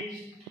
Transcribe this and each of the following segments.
बीच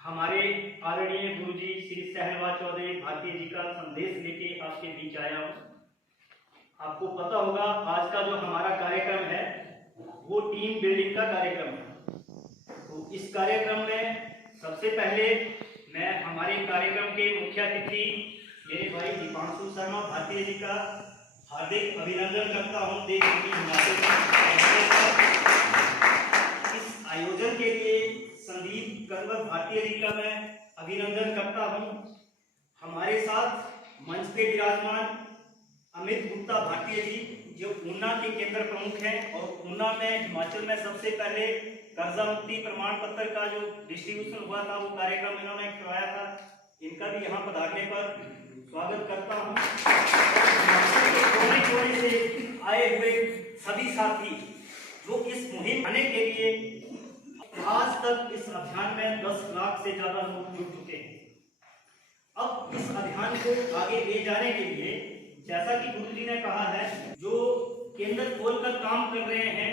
हमारे आदरणीय गुरुजी श्री सहनवाज चौधरी भारतीय जी का संदेश लेके आपके बीच आया हूँ। आपको पता होगा आज का जो हमारा कार्यक्रम है वो टीम बिल्डिंग का कार्यक्रम है। तो इस कार्यक्रम में सबसे पहले मैं हमारे कार्यक्रम के मुख्य अतिथि मेरे भाई दीपांशु शर्मा भारतीय जी का हार्दिक अभिनंदन करता हूँ। देश की हिमाचल इस आयोजन के लिए संदीप कंवर भारतीय जी का मैं अभिनंदन करता हूँ। हमारे साथ मंच पे विराजमान अमित गुप्ता भारतीय जी जो ऊना के केंद्र प्रमुख हैं और ऊना में हिमाचल में सबसे पहले कर्जा मुक्ति प्रमाण पत्र का जो डिस्ट्रीब्यूशन हुआ था वो कार्यक्रम इन्होंने करवाया था। इनका भी यहाँ पधारने पर स्वागत करता हूँ। कोने कोने से आए हुए सभी साथी जो इस मुहिम आने के लिए आज तक इस अभियान में 10 लाख से ज्यादा लोग जुड़ चुके हैं। अब इस अभियान को आगे ले जाने के लिए जैसा कि गुरु जी ने कहा है जो केंद्र खोलकर काम कर रहे हैं,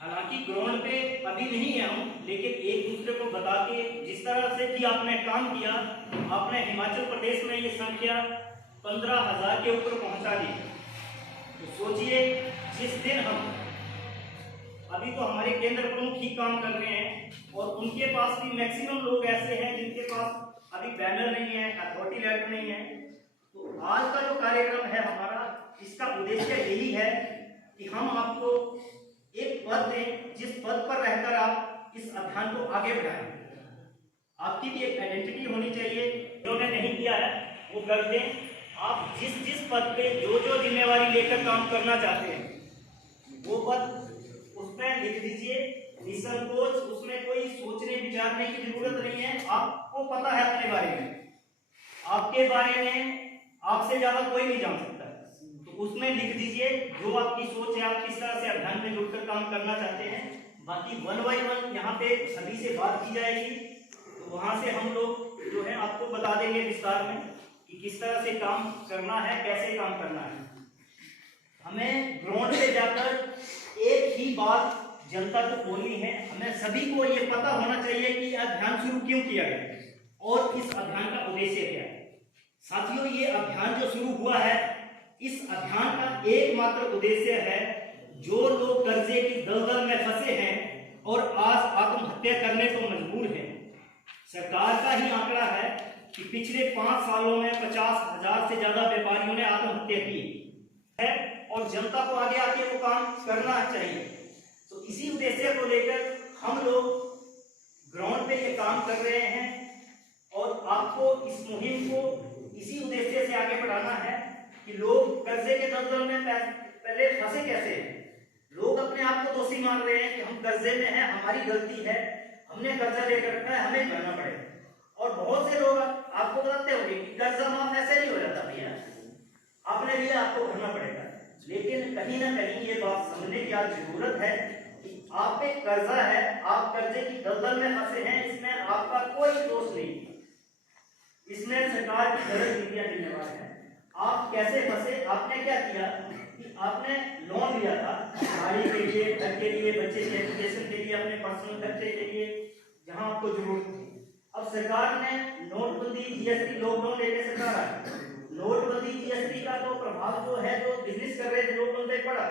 हालांकि ग्राउंड पे अभी नहीं है हम, लेकिन एक दूसरे को बता के जिस तरह से कि आपने काम किया, आपने हिमाचल प्रदेश में ये संख्या 15,000 के ऊपर पहुंचा दी। तो सोचिए जिस दिन हम अभी तो हमारे केंद्र प्रमुख ही काम कर रहे हैं और उनके पास भी मैक्सिमम लोग ऐसे हैं जिनके पास अभी बैनर नहीं है, अथॉरिटी लेटर नहीं है। तो आज का जो कार्यक्रम है हमारा, इसका उद्देश्य यही है कि हम आपको एक पद दें जिस पद पर रहकर आप इस अभियान को आगे बढ़ाएं। आपकी भी एक आइडेंटिटी होनी चाहिए, जिन्होंने नहीं किया है वो कर दें। आप जिस जिस पद पे जो जो जिम्मेवारी लेकर काम करना चाहते हैं वो पद उसमें लिख दीजिए निसंकोच, उसमें कोई सोचने विचारने की जरूरत नहीं है। आपको पता है अपने बारे में, आपके बारे में आपसे ज्यादा कोई नहीं जान सकता, तो उसमें लिख दीजिए जो आपकी सोच है, आप किस तरह से अभियान में जुड़कर काम करना चाहते हैं। बाकी 1 by 1 यहाँ पे सभी से बात की जाएगी, तो वहां से हम लोग जो है आपको बता देंगे विस्तार में कि किस तरह से काम करना है, कैसे काम करना है। हमें ग्राउंड पे जाकर एक ही बात जनता को बोलनी है। हमें सभी को ये पता होना चाहिए कि अभियान शुरू क्यों किया गया और इस अभियान का उद्देश्य क्या है। साथियों, ये अभियान जो शुरू हुआ है, इस अभियान का एकमात्र उद्देश्य है जो लोग कर्जे की दलदल में फंसे हैं और आज आत्महत्या करने को मजबूर हैं। सरकार का ही आंकड़ा है कि पिछले 5 सालों में 50,000 से ज्यादा व्यापारियों ने आत्महत्या की है और जनता को आगे आके वो काम करना चाहिए। तो इसी उद्देश्य को लेकर हम लोग ग्राउंड पे ये काम कर रहे हैं और आपको इस मुहिम को इसी उद्देश्य से आगे बढ़ाना है कि लोग कर्जे के दलदल में पहले फंसे कैसे हैं। लोग अपने आप को दोषी मान रहे हैं कि हम कर्जे में हैं, हमारी गलती है, हमने कर्जा लेकर रखा है, हमें भरना पड़ेगा। और बहुत से लोग आपको बताते होंगे कि कर्जा माफ ऐसे नहीं हो जाता भैया, आपने लिया आपको भरना पड़ेगा। लेकिन कहीं ना कहीं ये बात समझने की आज जरूरत है कि आप पे कर्जा है, आप कर्जे की दलदल में फंसे हैं, इसमें आपका कोई दोष नहीं, इसमें सरकार की गलत नीतियां जिम्मेवार है। आप कैसे फंसे, आपने क्या किया कि आपने लोन लिया था गाड़ी के लिए, घर के लिए, बच्चे के एजुकेशन के लिए, अपने पर्सनल खर्चे के लिए, जहां आपको जरूरत थी। अब सरकार ने नोटबंदी, जीएसटी, लॉकडाउन लेके सरकार आई। नोटबंदी, जीएसटी का तो प्रभाव जो है, जो बिजनेस कर रहे थे लोग उन पे पड़ा,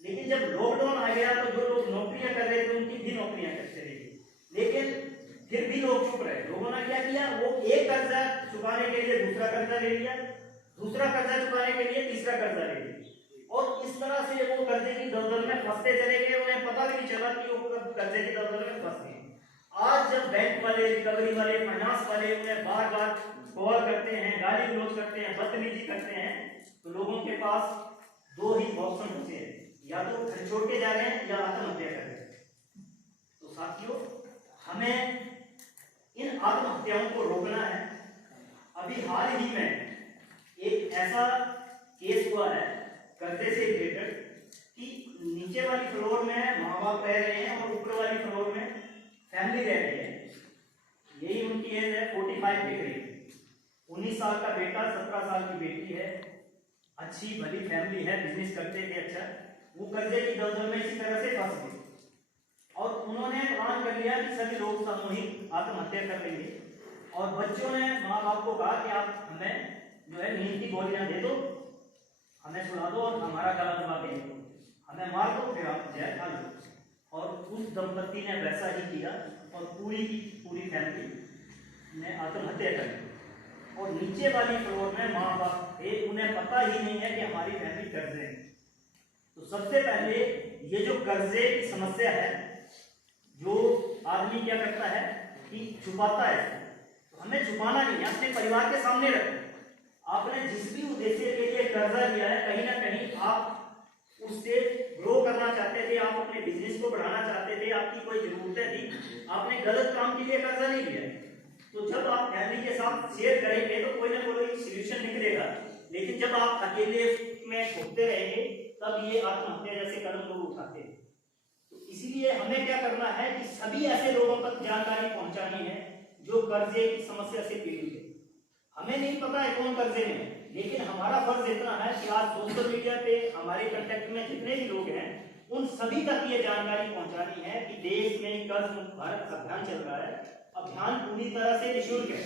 लेकिन जब लॉकडाउन आ गया तो जो लोग नौकरियां कर रहे थे उनकी भी नौकरियां चली गई। लेकिन फिर भी लोग चुप रहे। लोगों ने क्या किया, वो एक कर्जा चुकाने के लिए दूसरा कर्जा ले लिया, दूसरा कर्जा चुकाने के लिए तीसरा कर्जा ले लिया और इस तरह से वो कर्जे की दलदल में फंसते चले गए। उन्हें पता भी नहीं चला कि वो कर्जे की दलदल में फंस गए। आज जब बैंक वाले, रिकवरी वाले, फाइनेंस वाले उन्हें बार बार कॉल करते हैं, गाली गलौज करते हैं, बदतमीजी करते हैं, तो लोगों के पास 2 ही ऑप्शन होते हैं, या तो घर छोड़ के जा रहे हैं या आत्महत्या कर रहे हैं। तो साथियों, हमें इन आत्महत्याओं को रोकना है। अभी हाल ही में एक ऐसा केस हुआ है कर्जे से रिलेटेड कि नीचे वाली फ्लोर में माँ बाप रह रहे हैं और ऊपर वाली फ्लोर में फैमिली रह रही है। यही उनकी एज है 45 के करीब, 19 साल का बेटा, 17 साल की बेटी है, अच्छी भली फैमिली है, बिजनेस करते थे अच्छा, वो कर्जे की दलदल में इसी तरह से फंस गए। और उन्होंने प्लान कर लिया कि सभी लोग सामूहिक आत्महत्या कर लेंगे। और बच्चों ने माँ बाप को कहा कि आप हमें जो है नींद की गोलियां दे दो, हमें सुला दो और हमारा गला दबा के हमें मार दो, फिर आप जय खा लो। और उस दंपत्ति ने वैसा ही किया और पूरी की पूरी फैमिली ने आत्महत्या कर ली। और नीचे वाली फ्लोर में माँ बाप थे, उन्हें पता ही नहीं है कि हमारी फैमिली कर्जे है। तो सबसे पहले ये जो कर्जे की समस्या है, जो आदमी क्या करता है कि छुपाता है, तो हमें छुपाना नहीं है, अपने परिवार के सामने रखें। आपने जिस भी उद्देश्य के लिए कर्जा लिया है, कहीं ना कहीं आप उससे ग्रो करना चाहते थे, आप अपने बिजनेस को बढ़ाना चाहते थे, आपकी कोई जरूरतें थी, आपने गलत काम के लिए कर्जा नहीं लिया। तो जब आप फैमिली के साथ शेयर करेंगे तो कोई ना कोई सोल्यूशन निकलेगा। लेकिन जब आप अकेले में घूमते रहेंगे तब ये आत्महत्या जैसे कदम लोग उठाते हैं। तो इसीलिए हमें क्या करना है कि सभी ऐसे लोगों तक जानकारी पहुंचानी है जो कर्जे की समस्या से पीड़ित है। हमें नहीं पता है कौन कर्जे में, लेकिन हमारा फर्ज इतना है कि आज सोशल मीडिया पे हमारे कांटेक्ट में जितने भी लोग हैं उन सभी तक ये जानकारी पहुंचानी है कि देश में कर्ज मुक्त भारत अभियान चल रहा है। अभियान पूरी तरह से निःशुल्क है।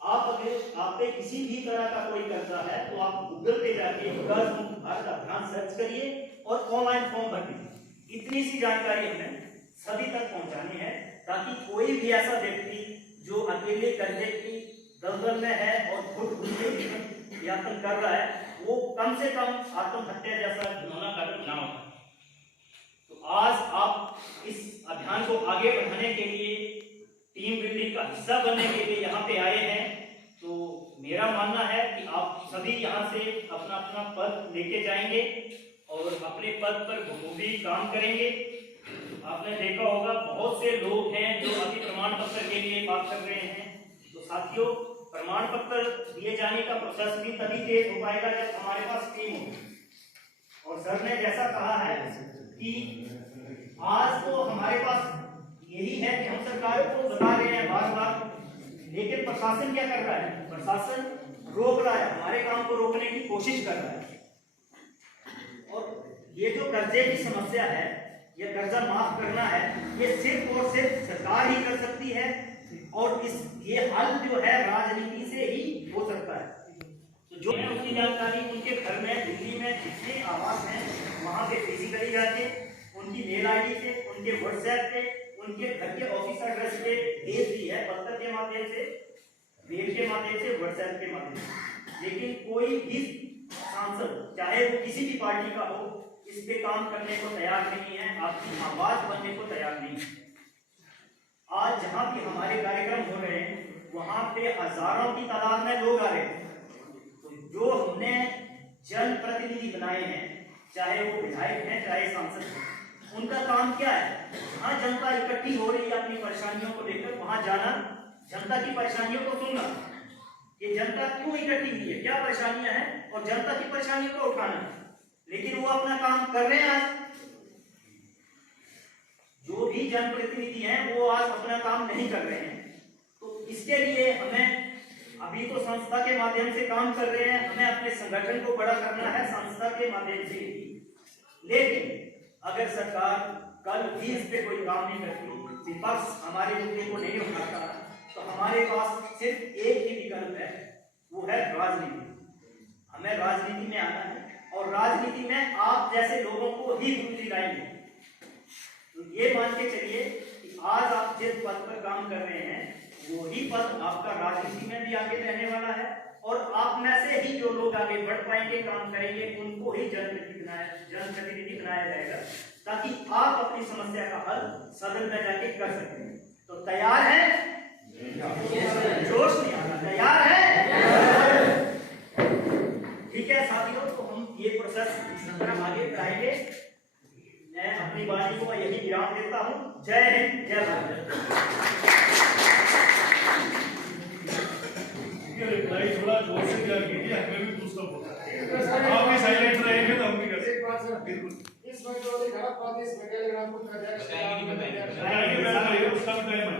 आप अगर आप पे किसी भी तरह का कोई कर्जा है तो आप गूगल पे जाके कर्ज मुक्त भारत अभियान सर्च करिए और ऑनलाइन फॉर्म भर दीजिए। इतनी सी जानकारी हमें सभी तक पहुंचानी है ताकि कोई भी ऐसा व्यक्ति जो अकेले कर्जे की दलदल में है और खुद उनके जीवन यापन कर रहा है, वो कम से कम आत्महत्या जैसा घिनौना कदम ना उठाए। तो आज आप इस अभियान को आगे बढ़ाने के लिए, टीम बिल्डिंग का हिस्सा बनने के लिए यहाँ पे आए हैं। तो मेरा मानना है कि आप सभी यहाँ से अपना अपना पद लेके जाएंगे और अपने पद पर बखूबी काम करेंगे। आपने देखा होगा बहुत से लोग हैं जो अभी प्रमाण पत्र के लिए बात कर रहे हैं। तो साथियों, प्रमाण पत्र दिए जाने का प्रोसेस भी तभी तेज हो पाएगा जब हमारे पास टीम हो। और सर ने जैसा कहा है कि आज तो हमारे पास यही है कि हम सरकार को बता रहे हैं बार बार, लेकिन प्रशासन क्या कर रहा है? प्रशासन रोक रहा है, हमारे काम को रोकने की कोशिश कर रहा है। और ये जो कर्जे की समस्या है, ये कर्जा माफ करना है, ये सिर्फ और सिर्फ सरकार ही कर सकती है। और ये हल जो है राजनीति से ही हो सकता है। तो जो है उसकी जानकारी उनके घर में, दिल्ली में जितने आवास हैं वहां पे फिजिकली जाके उनकी मेल आईडी से, उनके व्हाट्सएप पे, उनके घर के ऑफिस एड्रेस पे भेज दी है, पत्र के माध्यम से, मेल के माध्यम से, व्हाट्सएप के माध्यम से। लेकिन कोई भी सांसद चाहे वो किसी भी पार्टी का हो, इस पे काम करने को तैयार नहीं है, आपकी आवाज बनने को तैयार नहीं है। आज जहां भी हमारे कार्यक्रम हो रहे हैं वहां पे हजारों की तादाद में लोग आ रहे हैं। तो जो हमने जनप्रतिनिधि बनाए हैं, चाहे वो विधायक हैं चाहे सांसद हैं, उनका काम क्या है? जहां जनता इकट्ठी हो रही है अपनी परेशानियों को लेकर, वहां जाना, जनता की परेशानियों को सुनना, ये जनता क्यों इकट्ठी हुई है, क्या परेशानियां हैं, और जनता की परेशानियों को उठाना। लेकिन वो अपना काम कर रहे हैं। आज जो भी जनप्रतिनिधि हैं वो आज अपना काम नहीं कर रहे हैं। तो इसके लिए हमें अभी तो संस्था के माध्यम से काम कर रहे हैं, हमें अपने संगठन को बड़ा करना है संस्था के माध्यम से। लेकिन अगर सरकार कल भी इस पे कोई काम नहीं करती, विपक्ष हमारे मुद्दे को नहीं उठाता, तो हमारे पास सिर्फ एक ही विकल्प है, वो है राजनीति। हमें राजनीति में आना है और राजनीति में आप जैसे लोगों को ही रुचि लाएंगे। तो ये मान के चलिए कि आज आप जिस पद पर काम कर रहे हैं वही पद आपका राजनीति में भी आगे रहने वाला है। और आप में से ही जो लोग आगे बढ़ पाएंगे, काम करेंगे, उनको ही जनप्रतिनिधि बनाया जाएगा, ताकि आप अपनी समस्या का हल सदन में जाके कर सकें। तो तैयार है? जोश नहीं आता, तैयार है? ठीक है साथियों, तो हम ये प्रोसेस इस तरह आगे बढ़ाएंगे। मैं अपनी वाणी को यही विराम देता हूँ। जय हिंद, जय भारत। रिप्लाई थोड़ा जोर से दिया कीजिए, हमें भी कुछ तो होता है। आप भी साइलेंट रहेंगे तो हम भी कर सकते हैं। बिल्कुल। इसमें जो गलत बात है इसमें क्या लेना, आपको बताएंगे, बताएंगे, उसका भी टाइम है।